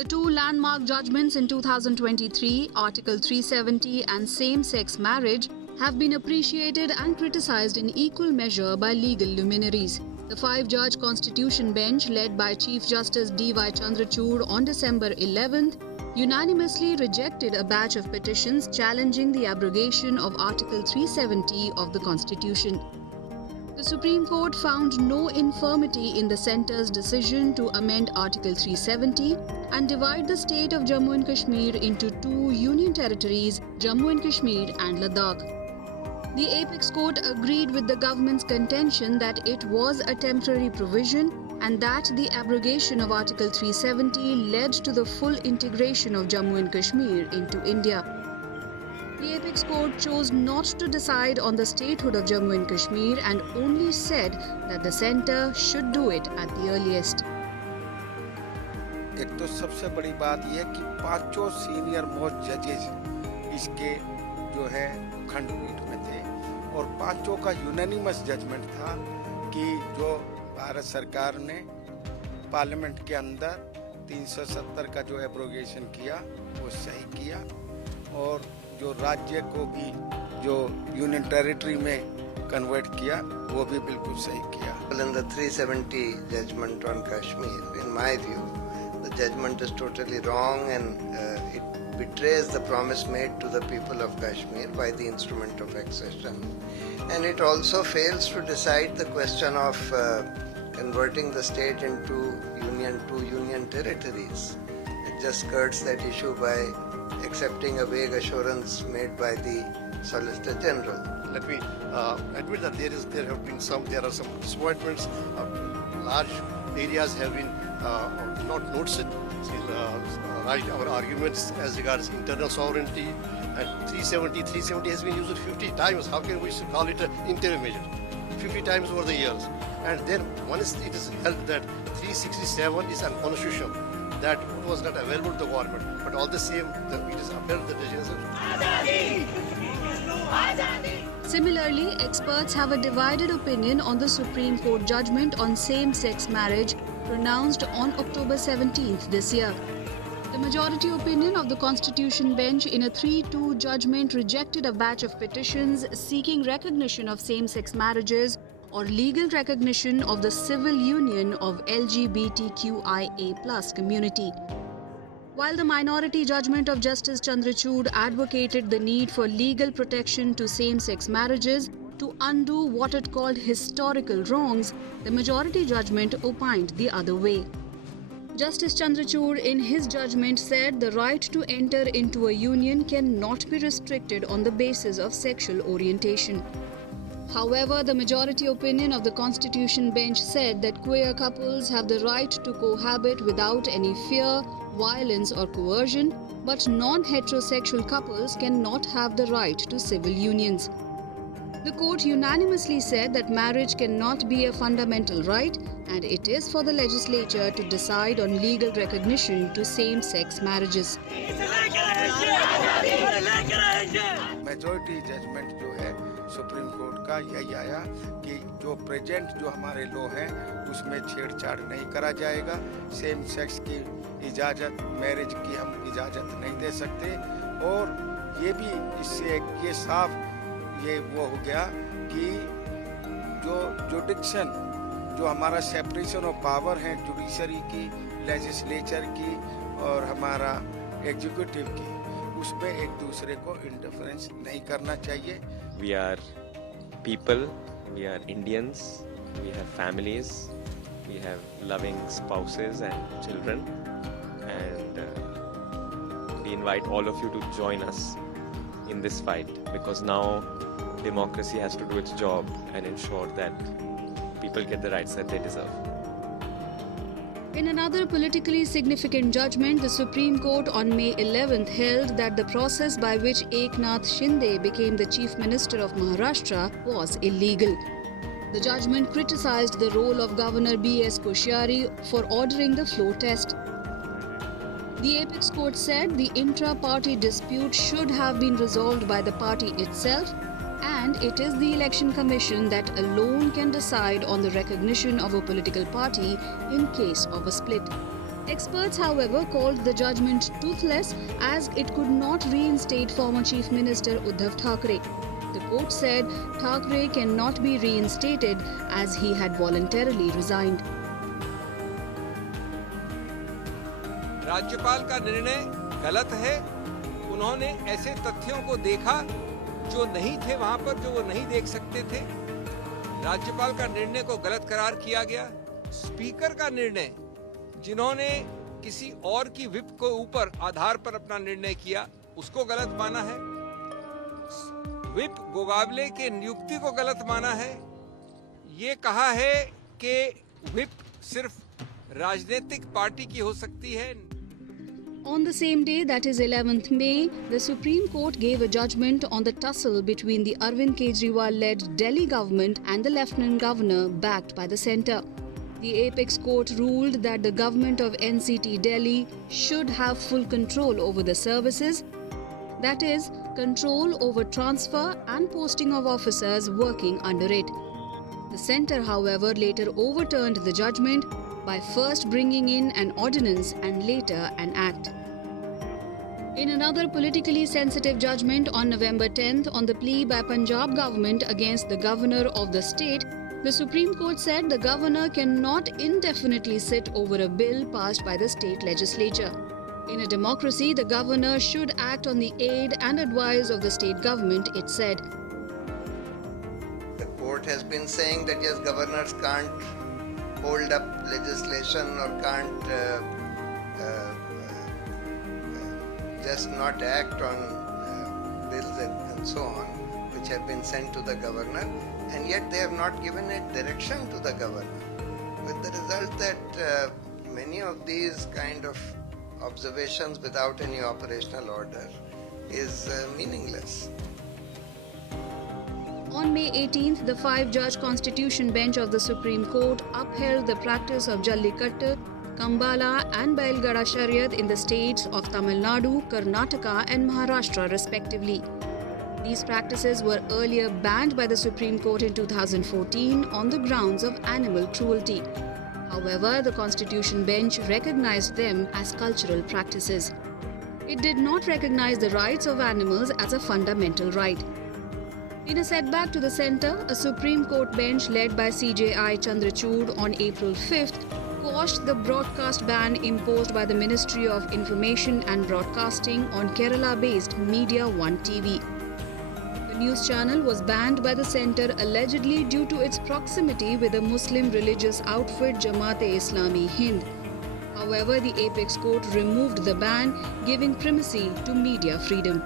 The two landmark judgments in 2023, Article 370 and same-sex marriage, have been appreciated and criticized in equal measure by legal luminaries. The five-judge Constitution bench, led by Chief Justice DY Chandrachud on December 11th, unanimously rejected a batch of petitions challenging the abrogation of Article 370 of the Constitution. The Supreme Court found no infirmity in the centre's decision to amend Article 370 and divide the state of Jammu and Kashmir into two union territories, Jammu and Kashmir and Ladakh. The apex court agreed with the government's contention that it was a temporary provision and that the abrogation of Article 370 led to the full integration of Jammu and Kashmir into India. The apex court chose not to decide on the statehood of Jammu and Kashmir and only said that the centre should do it at the earliest. एक तो सबसे बड़ी बात यह कि पांचों senior most जजेस इसके जो है खंडपीठ में थे और पांचों का यूनानिमस जजमेंट था कि जो भारत सरकार ने पार्लियामेंट के अंदर 370 का जो एब्रोगेशन किया वो सही किया और जो राज्य को भी जो यूनियन टेरिटरी में कन्वर्ट किया वो भी बिल्कुल सही किया. In the 370 judgment on Kashmir, in my view, the judgment is totally wrong and it betrays the promise made to the people of Kashmir by the instrument of accession. And it also fails to decide the question of converting the state into union territories. It just skirts that issue by accepting a vague assurance made by the Solicitor General. Let me admit that there are some disappointments. Large areas have been not noticed. Right, our arguments as regards internal sovereignty and 370 has been used 50 times. How can we call it an interim measure? 50 times over the years. And then once it is held that 367 is unconstitutional, that was not available to the government. But all the same, it is upheld the decisions. Similarly, experts have a divided opinion on the Supreme Court judgment on same-sex marriage pronounced on October 17th this year. The majority opinion of the Constitution bench in a 3-2 judgment rejected a batch of petitions seeking recognition of same-sex marriages or legal recognition of the civil union of LGBTQIA+ community. While the minority judgment of Justice Chandrachud advocated the need for legal protection to same-sex marriages to undo what it called historical wrongs, the majority judgment opined the other way. Justice Chandrachud in his judgment said the right to enter into a union cannot be restricted on the basis of sexual orientation. However, the majority opinion of the Constitution bench said that queer couples have the right to cohabit without any fear, violence or coercion, but non-heterosexual couples cannot have the right to civil unions. The court unanimously said that marriage cannot be a fundamental right and it is for the legislature to decide on legal recognition to same-sex marriages. Majority judgement जो है supreme court का यही आया कि जो present जो हमारे law हैं उसमें छेड़छाड़ नहीं करा जाएगा. सेम सेक्स की इजाज़त, मैरिज की हम इजाज़त नहीं दे सकते और ये भी इससे ये साफ ये वो हो गया कि जो जुडिक्शन जो हमारा सेपरेशन ऑफ पावर है जुडिशरी की, लेजिस्लेचर की और हमारा एग्जीक्यूटिव की, उसमें एक दूसरे को इंटरफेरेंस नहीं करना चाहिए. We are people, we are Indians, we have families, we have loving spouses and children, and we invite all of you to join us in this fight because now democracy has to do its job and ensure that people get the rights that they deserve. In another politically significant judgment, the Supreme Court on May 11th held that the process by which Eknath Shinde became the Chief Minister of Maharashtra was illegal. The judgment criticized the role of Governor B.S. Koshyari for ordering the floor test. The apex court said the intra-party dispute should have been resolved by the party itself, and it is the Election Commission that alone can decide on the recognition of a political party in case of a split. Experts, however, called the judgment toothless as it could not reinstate former Chief Minister Uddhav Thackeray. The court said Thackeray cannot be reinstated as he had voluntarily resigned. राज्यपाल का निर्णय गलत है। उन्होंने ऐसे तथ्यों को देखा जो नहीं थे वहां पर, जो वो नहीं देख सकते थे। राज्यपाल का निर्णय को गलत करार किया गया। स्पीकर का निर्णय, जिन्होंने किसी और की विप को ऊपर आधार पर अपना निर्णय किया, उसको गलत माना है। विप गोगावले के नियुक्ति को गलत माना है। ये कहा है कि विप सिर्फ राजनीतिक पार्टी की हो सकती है। On the same day, that is 11th May, the Supreme Court gave a judgment on the tussle between the Arvind Kejriwal-led Delhi government and the Lieutenant Governor backed by the centre. The apex court ruled that the government of NCT Delhi should have full control over the services, that is, control over transfer and posting of officers working under it. The centre, however, later overturned the judgment by first bringing in an ordinance and later an act. In another politically sensitive judgment on November 10th on the plea by Punjab government against the governor of the state, the Supreme Court said the governor cannot indefinitely sit over a bill passed by the state legislature. In a democracy, the governor should act on the aid and advice of the state government, it said. The court has been saying that yes, governors can't hold up legislation or can't just not act on bills and so on, which have been sent to the governor, and yet they have not given it direction to the governor, with the result that many of these kind of observations without any operational order is meaningless. On May 18th, the 5-judge Constitution Bench of the Supreme Court upheld the practice of Jallikattu, Kambala and Bailgada Shariat in the states of Tamil Nadu, Karnataka and Maharashtra respectively. These practices were earlier banned by the Supreme Court in 2014 on the grounds of animal cruelty. However, the Constitution Bench recognized them as cultural practices. It did not recognize the rights of animals as a fundamental right. In a setback to the centre, a Supreme Court bench led by CJI Chandrachud on April 5th quashed the broadcast ban imposed by the Ministry of Information and Broadcasting on Kerala-based Media One TV. The news channel was banned by the centre allegedly due to its proximity with the Muslim religious outfit Jamaat-e-Islami Hind. However, the apex court removed the ban, giving primacy to media freedom.